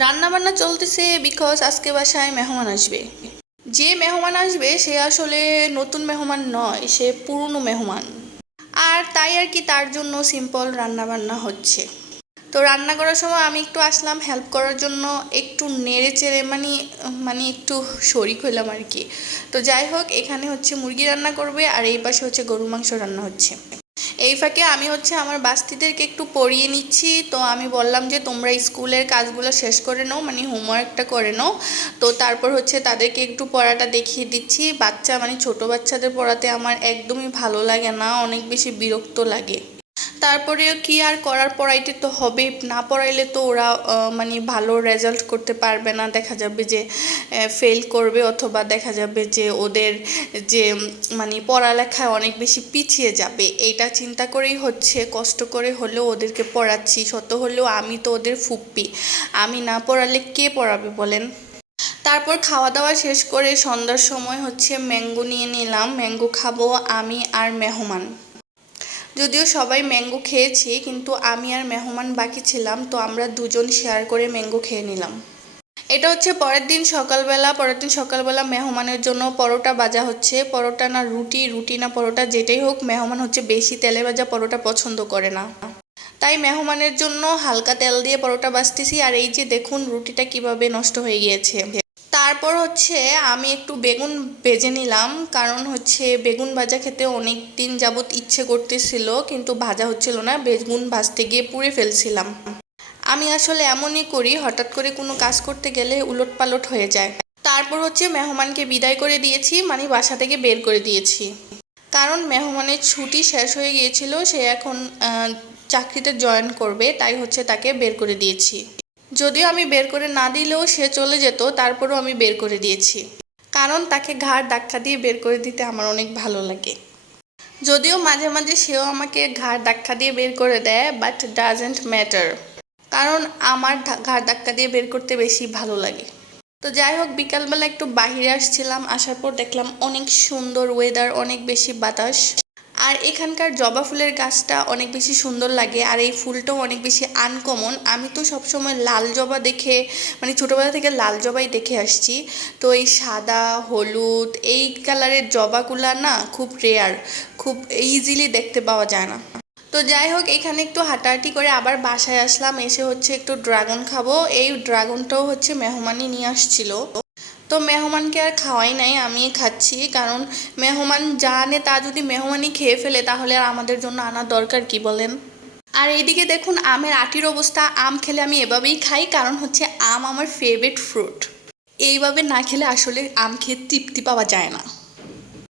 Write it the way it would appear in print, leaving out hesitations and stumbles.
রান্না বান্না চলতেছে বিকজ আজকে বাসায় মেহমান আসবে। যে মেহমান আসবে সে আসলে নতুন মেহমান নয়, সে পুরনো মেহমান। আর তাই আর কি, তার জন্য সিম্পল রান্না বান্না হচ্ছে। তো রান্না করার সময় আমি একটু আসলাম হেল্প করার জন্য, একটু নেড়ে চেড়ে মানে মানে একটু শরিক হইলাম আর কি। তো যাই হোক, এখানে হচ্ছে মুরগি রান্না করবে আর এই পাশে হচ্ছে গরুর মাংস রান্না হচ্ছে। এই ফাঁকে আমি হচ্ছে আমার বাস্তিদেরকে একটু পড়িয়ে নিচ্ছি। তো আমি বললাম যে তোমরা স্কুলের কাজগুলো শেষ করে নাও, মানে হোমওয়ার্কটা করে নাও। তো তারপর হচ্ছে তাদেরকে একটু পড়াটা দেখিয়ে দিচ্ছি। বাচ্চা মানে ছোট বাচ্চাদের পড়াতে আমার একদমই ভালো লাগে না, অনেক বেশি বিরক্ত লাগে। তারপরেও কি আর করার, পড়াইতে তো হবে, না পড়াইলে তো ওরা মানে ভালো রেজাল্ট করতে পারবে না, দেখা যাবে যে ফেল করবে, অথবা দেখা যাবে যে ওদের যে মানে পড়ালেখায় অনেক বেশি পিছিয়ে যাবে। এইটা চিন্তা করেই হচ্ছে কষ্ট করে হলেও ওদেরকে পড়াচ্ছি। শত হলেও আমি তো ওদের ফুপ্পি, আমি না পড়ালে কে পড়াবে বলেন। তারপর খাওয়া দাওয়া শেষ করে সন্ধ্যার সময় হচ্ছে ম্যাঙ্গো নিয়ে নিলাম, ম্যাঙ্গো খাবো আমি আর মেহমান। যদিও সবাই ম্যাঙ্গো খেয়েছি, কিন্তু আমি আর মেহমান বাকি ছিলাম, তো আমরা দুজন শেয়ার করে ম্যাঙ্গো খেয়ে নিলাম। এটা হচ্ছে পরের দিন সকালবেলা মেহমানের জন্য পরোটা ভাজা হচ্ছে। পরোটা না রুটি, রুটি না পরোটা, যেটাই হোক, মেহমান হচ্ছে বেশি তেলে ভাজা পরোটা পছন্দ করে না। তাই মেহমানের জন্য হালকা তেল দিয়ে পরোটা ভাজতেছি। আর এই যে দেখুন রুটিটা কিভাবে নষ্ট হয়ে গিয়েছে। তারপর হচ্ছে আমি একটু বেগুন ভেজে নিলাম, কারণ হচ্ছে বেগুন ভাজা খেতে অনেক দিন যাবৎ ইচ্ছে করতেছিল, কিন্তু ভাজা হচ্ছিল না, বেগুন ভাজতে গিয়ে পুড়ে ফেলছিলাম। আমি আসলে এমনই করি, হঠাৎ করে কোনো কাজ করতে গেলে উলটপালট হয়ে যায়। তারপর হচ্ছে মেহমানকে বিদায় করে দিয়েছি, মানে বাসা থেকে বের করে দিয়েছি। কারণ মেহমানের ছুটি শেষ হয়ে গিয়েছিল, সে এখন চাকরিতে জয়েন করবে, তাই হচ্ছে তাকে বের করে দিয়েছি। যদিও আমি বের করে না দিলেও সে চলে যেত, তারপরও আমি বের করে দিয়েছি। কারণ তাকে ঘাড় ধাক্কা দিয়ে বের করে দিতে আমার অনেক ভালো লাগে। যদিও মাঝে মাঝে সেও আমাকে ঘাড় ধাক্কা দিয়ে বের করে দেয়, বাট ডাজেন্ট ম্যাটার। কারণ আমার ঘাড় ধাক্কা দিয়ে বের করতে বেশি ভালো লাগে। তো যাই হোক, বিকালবেলা একটু বাহিরে আসছিলাম, আসার পর দেখলাম অনেক সুন্দর ওয়েদার, অনেক বেশি বাতাস। আর এখানকার জবা ফুলের গাছটা অনেক বেশি সুন্দর লাগে, আর এই ফুলটাও অনেক বেশি আনকমন। আমি তো সবসময় লাল জবা দেখে, মানে ছোটোবেলা থেকে লাল জবাই দেখে আসছি। তো এই সাদা হলুদ এই কালারের জবাগুলা না খুব রেয়ার, খুব ইজিলি দেখতে পাওয়া যায় না। তো যাই হোক, এখানে একটু হাঁটাহাঁটি করে আবার বাসায় আসলাম, এসে হচ্ছে একটু ড্রাগন খাবো। এই ড্রাগনটাও হচ্ছে মেহমানই নিয়ে আসছিল। তো মেহমানকে আর খাওয়াই নাই, আমি খাচ্ছি। কারণ মেহমান যা আনে তা যদি মেহমানই খেয়ে ফেলে, তাহলে আর আমাদের জন্য আনার দরকার কি বলেন। আর এইদিকে দেখুন আমের আটির অবস্থা। আম খেলে আমি এভাবেই খাই, কারণ হচ্ছে আম আমার ফেভারিট ফ্রুট। এইভাবে না খেলে আসলে আম খেয়ে তৃপ্তি পাওয়া যায় না।